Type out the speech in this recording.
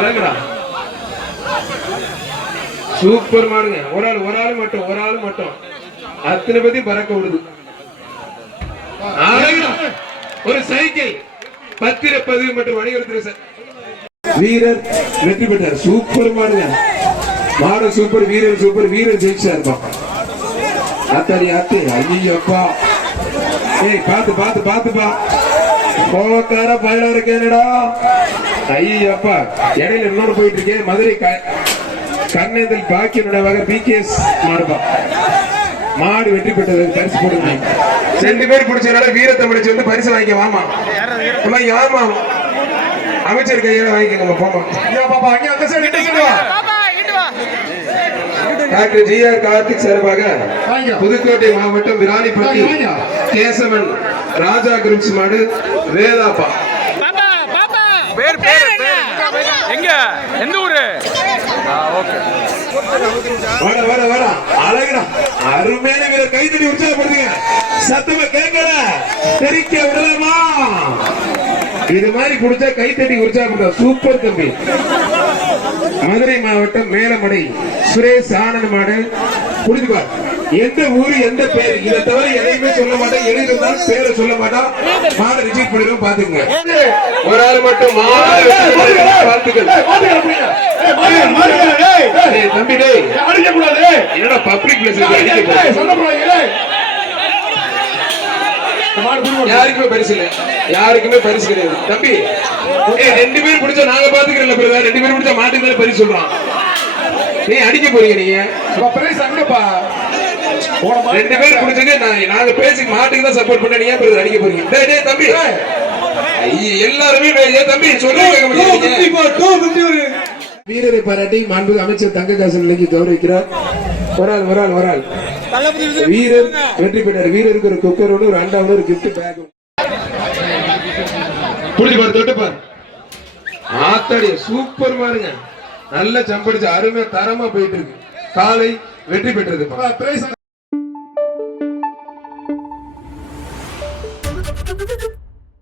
அழகுடா சூப்பர் மாடுங்க. ஒரு ஆள் மட்டும் அத்தனை பத்தி பறக்க விடுது. அழகுடா ஒரு சைக்கிள் பத்திரப்பதிவு மற்றும் வணிகத்துறை வீரர் வெற்றி பெற்றார். சூப்பர் மாடுங்க. மாடு சூப்பர், வீரர் சூப்பர், வீரர் ஜெயிச்சா இருப்பான். அத்தாடி அத்து ஐயப்பா. ஏய் பாத்துப்பா கோவக்கார பயலா இருக்கேனடா. ஐயப்பா இடையில இன்னொரு போயிட்டு இருக்கேன். மதுரை கண்ணேந்தல் பாக்கியனுடைய பிகேஎஸ் மாடுபா. மாடு வெற்றி பெற்றது. பரிசு போடுங்க. 2 பேர் பிடிச்சதுனால வீரத்தமிழச்சி வந்து பரிசு வாங்கிக்க. வாமா வாமா அமைச்சர் கையில வாங்கிக்கோங்க. போமா டாக்டர் ஜி.ஆர். கார்த்திக் சார்பாக புதுக்கோட்டை மாவட்டம் விராலிப்பட்டி கேசவன் ராஜா குரூப்ஸ் மாடு வேதாப்பா. எந்த ஊரு? வர அழகுடா அருமையான வீரர். கைத்தடி உற்சாகப்படுத்துங்க. சத்தமா கேட்கல தெரிக்க விடலாமா? இது மாதிரி குடிச்சா கைத்தடி உற்சாகப்படுத்த. சூப்பர் தம்பி. மதுரை மாவட்டம் மேலமடை சுரேஷ் ஆனந்த் மாடு புரிஞ்சுப்பார். எந்த ஊரு எந்த பேர் இதை தவிர எதையுமே சொல்ல மாட்டேன். எழுதிருந்தாலும் பேரை சொல்ல மாட்டான். மாடு ரிஜெக்ட் பண்ணிடும். பாத்துங்க. ஒரு ஆள் மட்டும் வாழ்த்துக்கள். தம்பி என்னடா பப்ளிக் பிளேஸ் யாருக்குமே பரிசு இல்லை. யாருக்குமே பரிசு கிடையாது தம்பி. 2 பேர் பிடிச்சா நாங்க பாத்துக்கிறோம். 2 பேர் பிடிச்சா மாட்டுக்கு பரிசு சொல்றான். நீ அடிக்க போறீங்க. நீங்க அங்கப்பா 2 பேர் பிடிச்சது. நாங்க பேசி மாட்டுக்கு தான் சப்போர்ட் பண்ண. நீங்க அடிக்க போறீங்க. தம்பி எல்லாருமே தம்பி சொல்லுங்க. வீரரை பாராட்டி மாண்புமிகு அமைச்சர் தங்ககாசன் நிலைக்கு கௌரவிக்கிறார். ஒரு ஆள் வீரர் வெற்றி பெற்றார். வீரருக்கு ஒரு குக்கரோடு ஒரு அண்டாவோட ஒரு கிஃப்ட் பேக். புடிச்சுப்பாரு தொட்டுப்பாரு. ஆத்தாடிய சூப்பர் மாருங்க. நல்ல சம்படிச்சு அருமையா தரமா போயிட்டு இருக்கு. காலை வெற்றி பெற்றது.